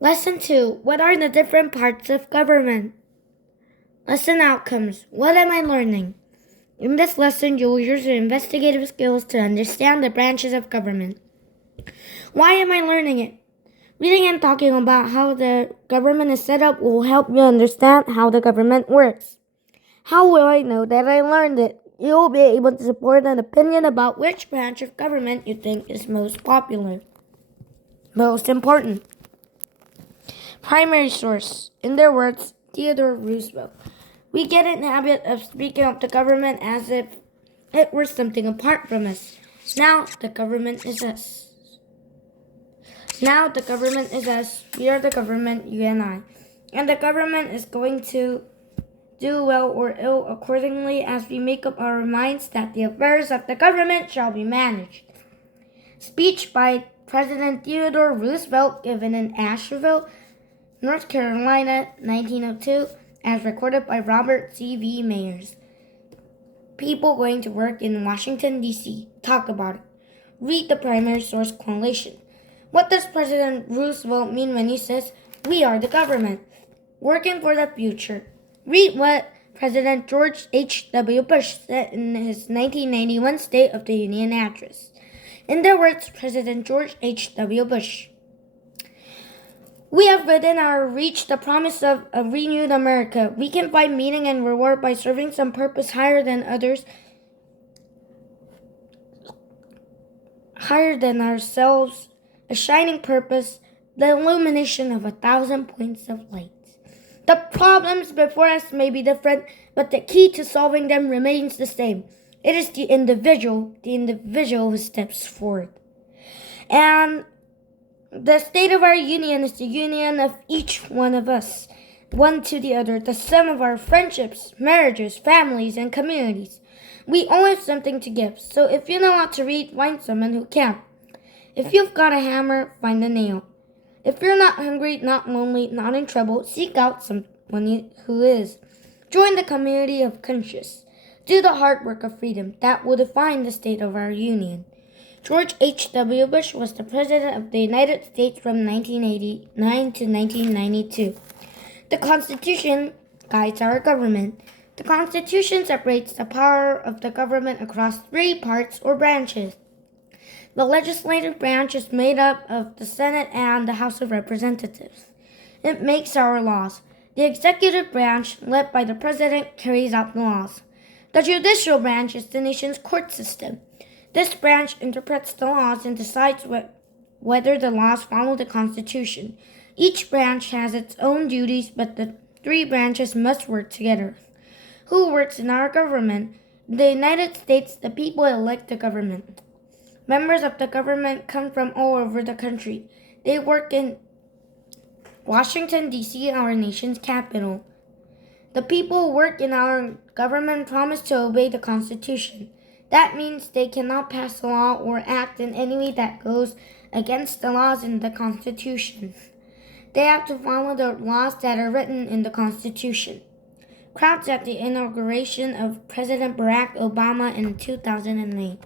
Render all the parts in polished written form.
Lesson 2. What are the different parts of government? Lesson outcomes. What am I learning? In this lesson, you will use your investigative skills to understand the branches of government. Why am I learning it? Reading and talking about how the government is set up will help you understand how the government works. How will I know that I learned it? You will be able to support an opinion about which branch of government you think is most popular, most important. Primary source. In their words, Theodore Roosevelt. We get in the habit of speaking of the government as if it were something apart from us. Now the government is us. Now the government is us. We are the government, you and I. And the government is going to do well or ill accordingly as we make up our minds that the affairs of the government shall be managed. Speech by President Theodore Roosevelt given in Asheville, North Carolina, 1902, as recorded by Robert C.V. Mayers. People going to work in Washington, D.C. Talk about it. Read the primary source correlation. What does President Roosevelt mean when he says, "We are the government, working for the future"? Read what President George H.W. Bush said in his 1991 State of the Union address. In their words, President George H.W. Bush. We have within our reach the promise of a renewed America. We can find meaning and reward by serving some purpose higher than others, higher than ourselves, a shining purpose, the illumination of 1,000 points of light. The problems before us may be different, but the key to solving them remains the same. It is the individual who steps forward. And the state of our union is the union of each one of us, one to the other, the sum of our friendships, marriages, families, and communities. We all have something to give, so if you know how to read, find someone who can. If you've got a hammer, find a nail. If you're not hungry, not lonely, not in trouble, seek out someone who is. Join the community of conscience. Do the hard work of freedom. That will define the state of our union. George H.W. Bush was the President of the United States from 1989 to 1992. The Constitution guides our government. The Constitution separates the power of the government across three parts or branches. The legislative branch is made up of the Senate and the House of Representatives. It makes our laws. The executive branch, led by the President, carries out the laws. The judicial branch is the nation's court system. This branch interprets the laws and decides whether the laws follow the Constitution. Each branch has its own duties, but the three branches must work together. Who works in our government? In the United States, the people elect the government. Members of the government come from all over the country. They work in Washington, D.C., our nation's capital. The people who work in our government promise to obey the Constitution. That means they cannot pass a law or act in any way that goes against the laws in the Constitution. They have to follow the laws that are written in the Constitution. Crowds at the inauguration of President Barack Obama in 2008.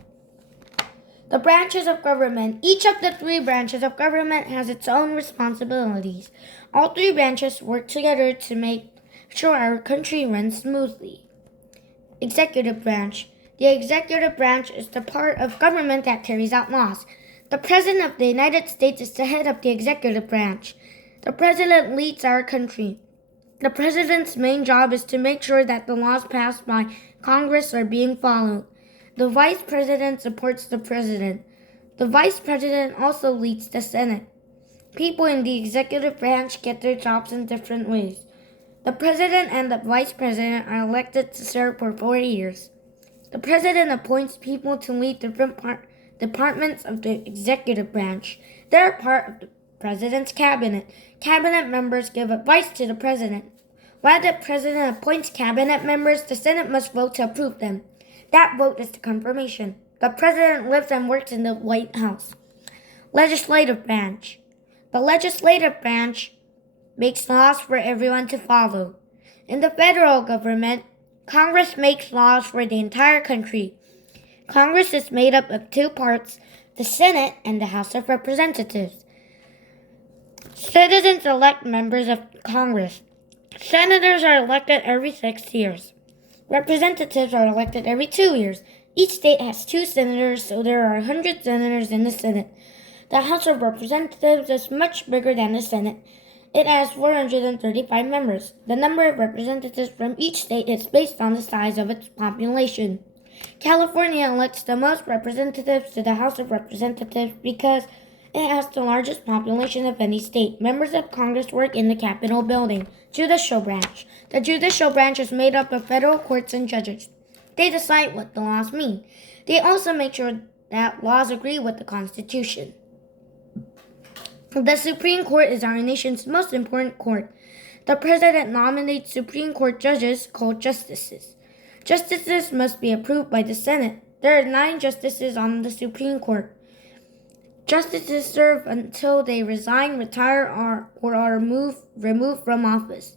The branches of government. Each of the three branches of government has its own responsibilities. All three branches work together to make sure our country runs smoothly. Executive branch. The executive branch is the part of government that carries out laws. The President of the United States is the head of the executive branch. The President leads our country. The President's main job is to make sure that the laws passed by Congress are being followed. The Vice President supports the President. The Vice President also leads the Senate. People in the executive branch get their jobs in different ways. The President and the Vice President are elected to serve for 4 years. The President appoints people to lead different departments of the executive branch. They're part of the President's cabinet. Cabinet members give advice to the President. While the President appoints cabinet members, the Senate must vote to approve them. That vote is the confirmation. The President lives and works in the White House. Legislative branch. The legislative branch makes laws for everyone to follow. In the federal government, Congress makes laws for the entire country. Congress is made up of two parts, the Senate and the House of Representatives. Citizens elect members of Congress. Senators are elected every 6 years. Representatives are elected every 2 years. Each state has 2 senators, so there are 100 senators in the Senate. The House of Representatives is much bigger than the Senate. It has 435 members. The number of representatives from each state is based on the size of its population. California elects the most representatives to the House of Representatives because it has the largest population of any state. Members of Congress work in the Capitol building. Judicial branch. The judicial branch is made up of federal courts and judges. They decide what the laws mean. They also make sure that laws agree with the Constitution. The Supreme Court is our nation's most important court. The President nominates Supreme Court judges called justices. Justices must be approved by the Senate. There are 9 justices on the Supreme Court. Justices serve until they resign, retire, or are removed from office.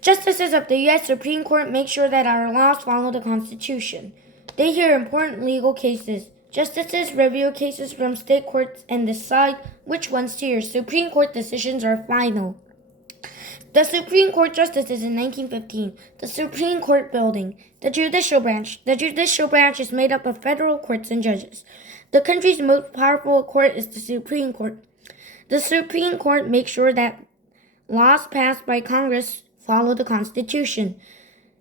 Justices of the U.S. Supreme Court make sure that our laws follow the Constitution. They hear important legal cases. Justices review cases from state courts and decide which ones to hear. Supreme Court decisions are final. The Supreme Court justices in 1915. The Supreme Court building. The judicial branch. The judicial branch is made up of federal courts and judges. The country's most powerful court is the Supreme Court. The Supreme Court makes sure that laws passed by Congress follow the Constitution.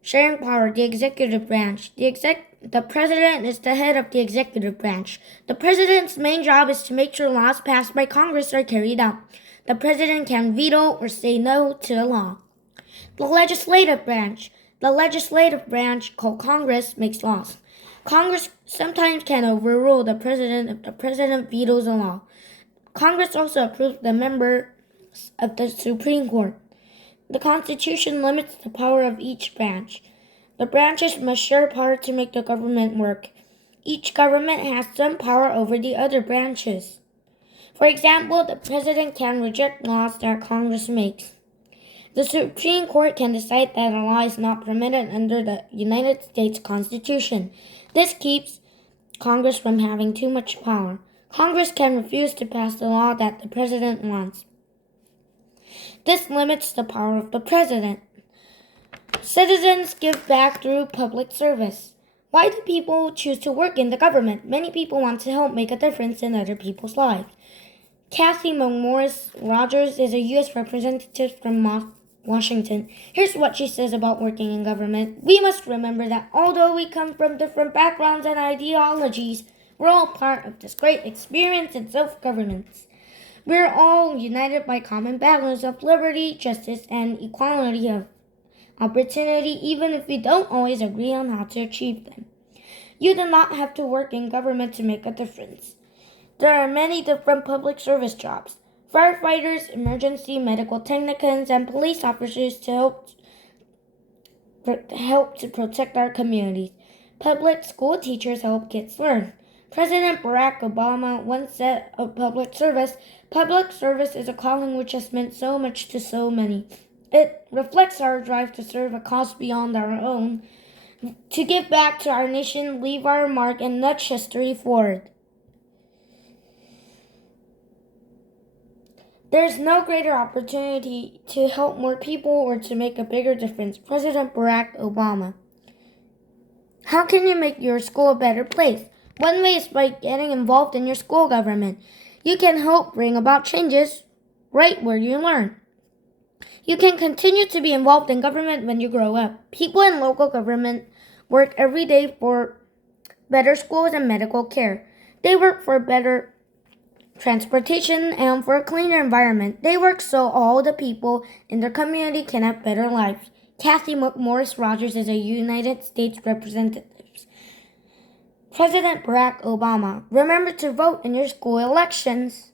Sharing power, the executive branch. The president is the head of the executive branch. The president's main job is to make sure laws passed by Congress are carried out. The president can veto or say no to a law. The legislative branch. The legislative branch, called Congress, makes laws. Congress sometimes can overrule the president if the president vetoes a law. Congress also approves the members of the Supreme Court. The Constitution limits the power of each branch. The branches must share power to make the government work. Each government has some power over the other branches. For example, the president can reject laws that Congress makes. The Supreme Court can decide that a law is not permitted under the United States Constitution. This keeps Congress from having too much power. Congress can refuse to pass the law that the president wants. This limits the power of the president. Citizens give back through public service. Why do people choose to work in the government? Many people want to help make a difference in other people's lives. Kathy McMorris Rogers is a U.S. representative from Washington. Here's what she says about working in government. We must remember that although we come from different backgrounds and ideologies, we're all part of this great experience in self-governance. We're all united by common values of liberty, justice, and equality of opportunity, even if we don't always agree on how to achieve them. You do not have to work in government to make a difference. There are many different public service jobs. Firefighters, emergency medical technicians, and police officers to help to protect our communities. Public school teachers help kids learn. President Barack Obama once said of public service is a calling which has meant so much to so many. It reflects our drive to serve a cause beyond our own, to give back to our nation, leave our mark, and nudge history forward. There's no greater opportunity to help more people or to make a bigger difference. President Barack Obama. How can you make your school a better place? One way is by getting involved in your school government. You can help bring about changes right where you learn. You can continue to be involved in government when you grow up. People in local government work every day for better schools and medical care. They work for better transportation and for a cleaner environment. They work so all the people in their community can have better lives. Kathy McMorris Rogers is a United States representative. President Barack Obama. Remember to vote in your school elections.